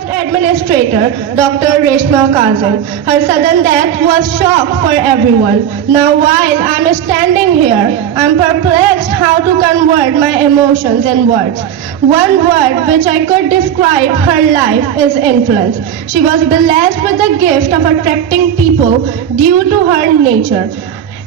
first administrator, Dr. Reshma Kazim. Her sudden death was shock for everyone. Now while I'm standing here, I'm perplexed how to convert my emotions in words. One word which I could describe her life is influence. She was blessed with the gift of attracting people due to her nature.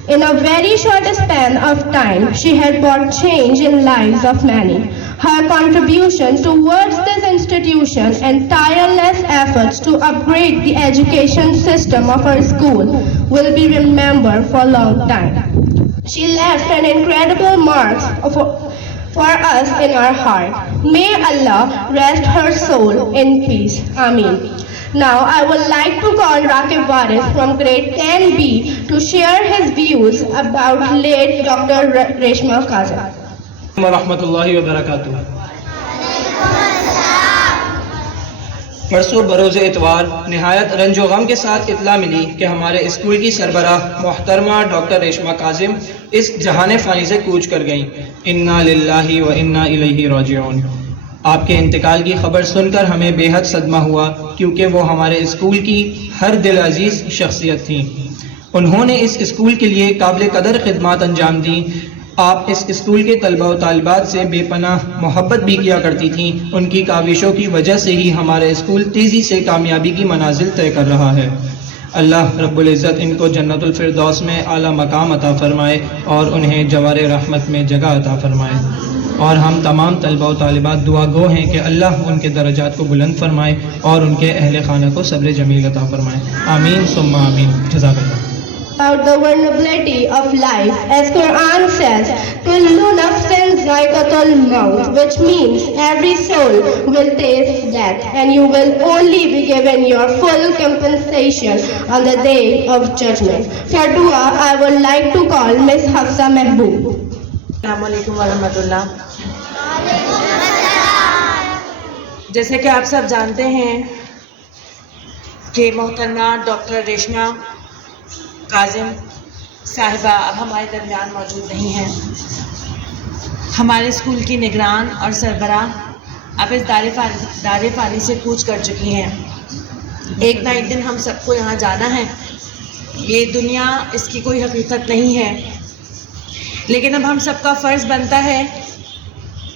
In a very short span of time, she had brought change in lives of many. Her contribution towards this institution and tireless efforts to upgrade the education system of her school will be remembered for a long time. She left an incredible mark for us in our heart. May Allah rest her soul in peace. Ameen. Now I would like to call Rakib Waris from grade 10B to share his views about late Dr. Reshma Kazim. ورحمۃ وبرکاتہ. پرسوں بروز اتوار نہایت رنج و غم کے ساتھ اطلاع ملی کہ ہمارے اسکول کی سربراہ محترمہ ڈاکٹر ریشما کاظم اس جہان فانی سے کوچ کر گئیں. انا للہ و انا الیہ راجعون. آپ کے انتقال کی خبر سن کر ہمیں بے حد صدمہ ہوا، کیونکہ وہ ہمارے اسکول کی ہر دل عزیز شخصیت تھیں. انہوں نے اس اسکول کے لیے قابل قدر خدمات انجام دیں. آپ اس اسکول کے طلبہ و طالبات سے بے پناہ محبت بھی کیا کرتی تھیں. ان کی کاوشوں کی وجہ سے ہی ہمارا اسکول تیزی سے کامیابی کی منازل طے کر رہا ہے. اللہ رب العزت ان کو جنت الفردوس میں اعلیٰ مقام عطا فرمائے اور انہیں جوار رحمت میں جگہ عطا فرمائے. اور ہم تمام طلبہ و طالبات دعا گو ہیں کہ اللہ ان کے درجات کو بلند فرمائے اور ان کے اہل خانہ کو صبر جمیل عطا فرمائے. آمین ثم آمین. جزاک اللہ. About the vulnerability of life, as Quran says, "Kullu nafsin zaiqatul maut," which means every soul will taste death, and you will only be given your full compensation on the day of judgment. For dua, I would like to call Miss Hafsa Mehboob. السلام علیکم ورحمۃ اللہ. جیسے کہ آپ سب جانتے ہیں کہ محترمہ ڈاکٹر ریشما کاظم صاحبہ اب ہمارے درمیان موجود نہیں ہیں. ہمارے اسکول کی نگران اور سربراہ اب اس دار فانی سے کوچ کر چکی ہیں. ایک نہ ایک دن ہم سب کو یہاں جانا ہے. یہ دنیا اس کی کوئی حقیقت نہیں ہے، لیکن اب ہم سب کا فرض بنتا ہے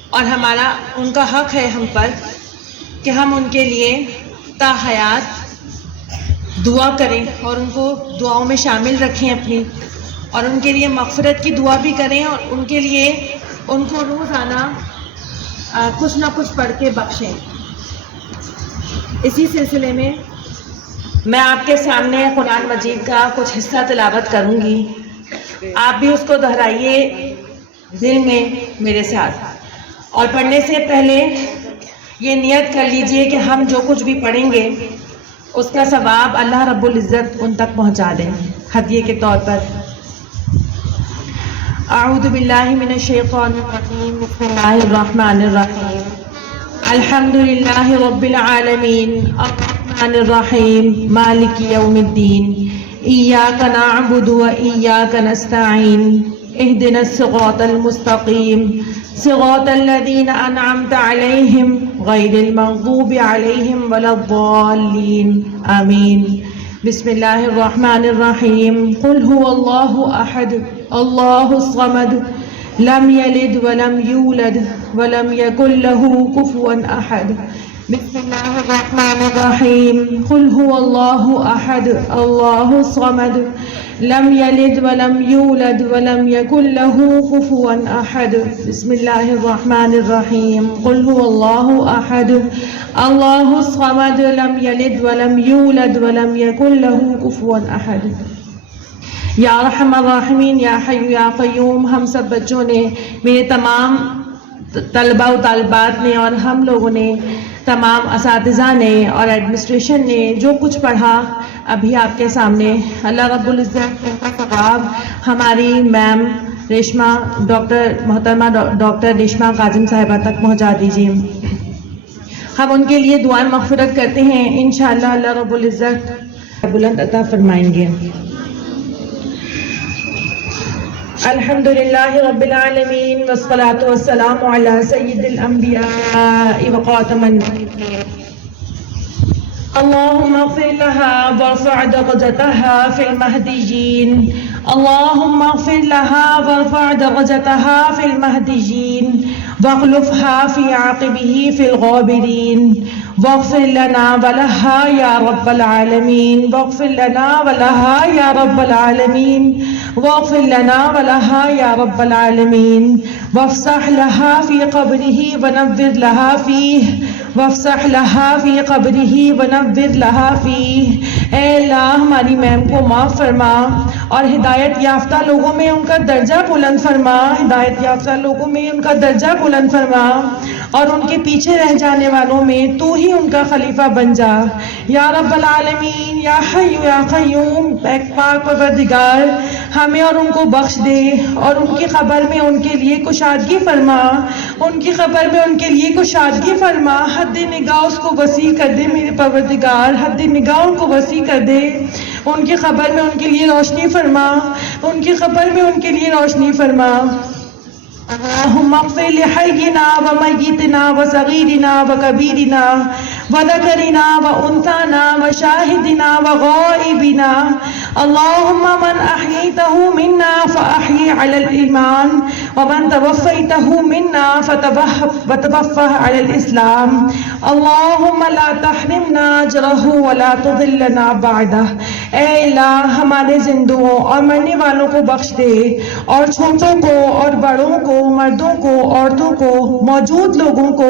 اور ہمارا ان کا حق ہے ہم پر کہ ہم ان کے لیے تا حیات دعا کریں اور ان کو دعاؤں میں شامل رکھیں اپنی، اور ان کے لیے مغفرت کی دعا بھی کریں اور ان کے لیے ان کو روزانہ کچھ نہ کچھ پڑھ کے بخشیں. اسی سلسلے میں میں آپ کے سامنے قرآن مجید کا کچھ حصہ تلاوت کروں گی. آپ بھی اس کو دہرائیے دل میں میرے ساتھ، اور پڑھنے سے پہلے یہ نیت کر لیجئے کہ ہم جو کچھ بھی پڑھیں گے اس کا ثواب اللہ رب العزت ان تک پہنچا دیں ہدیے کے طور پر. اعوذ باللہ من الشیطان الرجیم. بسم اللہ الرحمن الرحیم. الحمد للہ رب العالمین الرحمن الرحیم مالک یوم الدین. ایاک نعبد و ایاک نستعین. اہدنا الصراط المستقیم صراط الذین انعمت علیہم غیر المغضوب علیہم ولا الضالین. آمین. بسم اللہ الرحمن الرحیم. قل هو اللہ احد اللہ الصمد لم یلد ولم یولد ولم یکن له کفوا احد. بسم اللہ الرحمن الرحیم. قل هو اللہ احد اللہ الصمد لم یلد ولم یولد ولم یکن له کفوا احد. بسم اللہ الرحمن الرحیم. قل هو اللہ احد اللہ الصمد لم یلد ولم یولد ولم یکن له کفوا احد. یا ارحم الراحمین یا حی یا قیوم. ہم سب بچوں نے، میرے تمام طلبہ و طالبات نے اور ہم لوگوں نے، تمام اساتذہ نے اور ایڈمنسٹریشن نے جو کچھ پڑھا ابھی آپ کے سامنے، اللہ رب العزت کا ثواب ہماری میم ریشما محترمہ ڈاکٹر ریشما کاظم صاحبہ تک پہنچا دیجیے. ہم ان کے لیے دعائیں مغفرت کرتے ہیں. انشاءاللہ اللہ رب العزت بلند عطا فرمائیں گے. الحمد للہ رب العالمین والصلاة والسلام علی سید الانبیاء وخاتم النبیین اللهم اغفر لها وارفع درجتها في المهديين. اللهم اغفر لها وارفع درجتها في المهديين واخلفها في عقبه في الغابرين. واغفر لنا ولها يا رب العالمين. واغفر لنا ولها يا رب العالمين. واغفر لنا ولها يا رب العالمين. وافسح لها في قبره ونور لها فيه. وافسح لها في قبره ونور لها فيه. اے اللہ ہماری میم کو معاف فرما اور ہدایت یافتہ لوگوں میں ان کا درجہ بلند فرما. ہدایت یافتہ لوگوں میں ان کا درجہ بلند فرما اور ان کے پیچھے رہ جانے والوں میں تو ہی ان کا خلیفہ بن جا یا رب العالمین. یا حی یا قیوم پاک پروردگار ہمیں اور ان کو بخش دے اور ان کی قبر میں ان کے لیے کشادگی فرما. ان کی قبر میں ان کے لیے کشادگی فرما. حد نگاہ اس کو وسیع کر دے میرے پروردگار. حد نگاہ ان کو وسیع کر دے. ان کی قبر میں ان کے لیے روشنی فرما. ان کی قبر میں ان کے لیے روشنی فرما. اللهم اغفر لحينا وميتنا وصغيرنا وكبيرنا وذكرنا وأنثانا وشاهدنا وغائبنا. اللهم من أحييته منا فأحيي على الإيمان ومن توفيته منا فتوفه على الإسلام. اللهم لا تحرمنا أجره ولا تضلنا بعده. اے اللہ ہمارے زندوں اور مرنے والوں کو بخش دے اور چھوٹوں کو اور بڑوں کو، مردوں کو، عورتوں کو، موجود لوگوں کو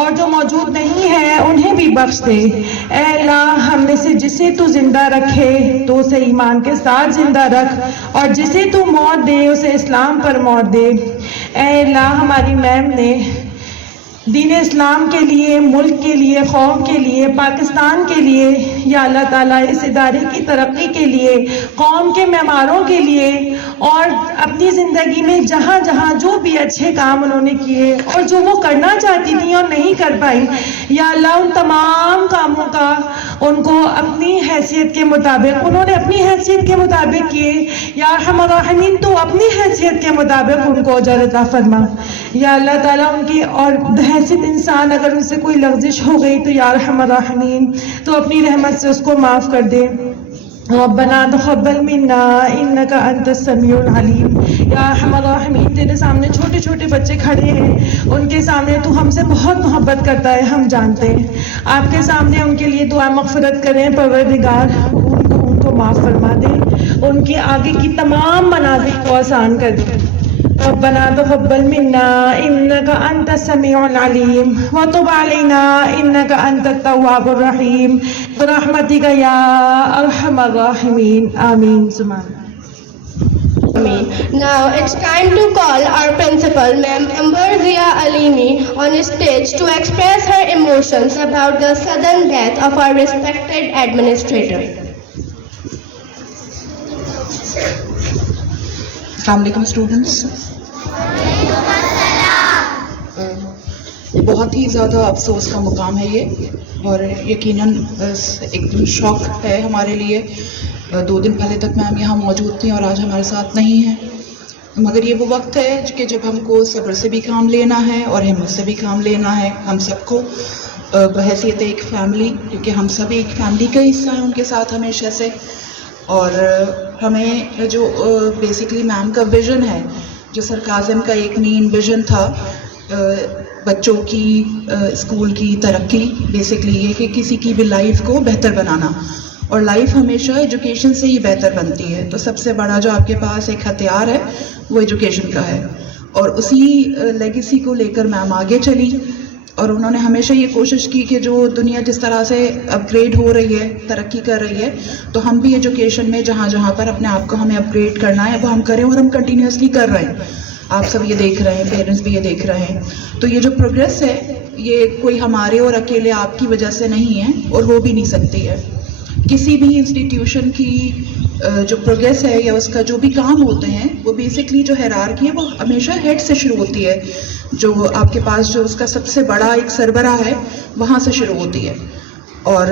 اور جو موجود نہیں ہیں انہیں بھی بخش دے. اے اللہ ہم میں سے جسے تو زندہ رکھے تو اسے ایمان کے ساتھ زندہ رکھ اور جسے تو موت دے اسے اسلام پر موت دے. اے اللہ ہماری میم نے دین اسلام کے لیے، ملک کے لیے، قوم کے لیے، پاکستان کے لیے، یا اللہ تعالیٰ اس ادارے کی ترقی کے لیے، قوم کے معماروں کے لیے اور اپنی زندگی میں جہاں جہاں جو بھی اچھے کام انہوں نے کیے اور جو وہ کرنا چاہتی تھیں اور نہیں کر پائی، یا اللہ ان تمام کاموں کا ان کو اپنی حیثیت کے مطابق، انہوں نے اپنی حیثیت کے مطابق کیے. یا ارحم الراحمین تو اپنی حیثیت کے مطابق ان کو اجر عطا فرما. یا اللہ تعالیٰ ان کی اور حیثیت انسان اگر ان سے کوئی لغزش ہو گئی تو یا ارحم الراحمین تو اپنی رحمت سے اس کو معاف کر دے. ربنا تقبل منا انك انت السميع العلیم. یا ارحم الراحمین تیرے سامنے چھوٹے چھوٹے بچے کھڑے ہیں، ان کے سامنے تو ہم سے بہت محبت کرتا ہے، ہم جانتے ہیں. آپ کے سامنے ان کے لیے دعا مغفرت کریں. پروردگار ان کو معاف فرما دے، ان کے آگے کی تمام منازل کو آسان کر دے. ربنا تقبل منا انك انت السميع العليم وتب علينا انك انت التواب الرحيم برحمتك يا ارحم الراحمين. آمين. Now it's time to call our principal, Ma'am Amber Zia Alimi, on stage to express her emotions about the sudden death of our respected administrator. السلام علیکم اسٹوڈنٹس. بہت ہی زیادہ افسوس کا مقام ہے یہ اور یقیناً ایک دم شوق ہے ہمارے لیے. 2 دن پہلے تک میم یہاں موجود تھیں اور آج ہمارے ساتھ نہیں ہیں، مگر یہ وہ وقت ہے کہ جب ہم کو صبر سے بھی کام لینا ہے اور ہمت سے بھی کام لینا ہے. ہم سب کو بحیثیت ایک فیملی، کیونکہ ہم سب ایک فیملی کا حصہ ہیں ان کے ساتھ ہمیشہ سے، اور ہمیں جو بیسکلی میم کا ویژن ہے، جو سر کاظم کا ایک مین ویژن تھا بچوں کی اسکول کی ترقی، بیسکلی یہ کہ کسی کی بھی لائف کو بہتر بنانا، اور لائف ہمیشہ ایجوکیشن سے ہی بہتر بنتی ہے. تو سب سے بڑا جو آپ کے پاس ایک ہتھیار ہے وہ ایجوکیشن کا ہے، اور اسی لیگیسی کو لے کر میم آگے چلی. اور انہوں نے ہمیشہ یہ کوشش کی کہ جو دنیا جس طرح سے اپ گریڈ ہو رہی ہے، ترقی کر رہی ہے، تو ہم بھی ایجوکیشن میں جہاں جہاں پر اپنے آپ کو ہمیں اپ گریڈ کرنا ہے وہ ہم کریں، اور ہم کنٹینیوسلی کر رہے ہیں. آپ سب یہ دیکھ رہے ہیں، پیرنٹس بھی یہ دیکھ رہے ہیں. تو یہ جو پروگریس ہے یہ کوئی ہمارے اور اکیلے آپ کی وجہ سے نہیں ہے اور ہو بھی نہیں سکتی ہے. کسی بھی انسٹیٹیوشن کی جو پروگریس ہے یا اس کا جو بھی کام ہوتے ہیں وہ بیسکلی جو ہیرارکی ہے وہ ہمیشہ ہیڈ سے شروع ہوتی ہے. جو آپ کے پاس جو اس کا سب سے بڑا ایک سربراہ ہے وہاں سے شروع ہوتی ہے. اور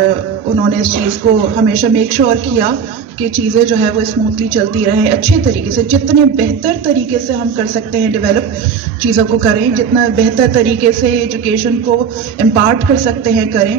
انہوں نے اس چیز کو ہمیشہ میک شور کیا کہ چیزیں جو ہے وہ اسموتھلی چلتی رہیں، اچھے طریقے سے، جتنے بہتر طریقے سے ہم کر سکتے ہیں ڈیولپ چیزوں کو کریں، جتنا بہتر طریقے سے ایجوکیشن کو امپارٹ کر سکتے ہیں کریں.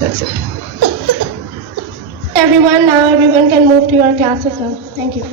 That's it. Everyone, now everyone can move to your classes now. Thank you.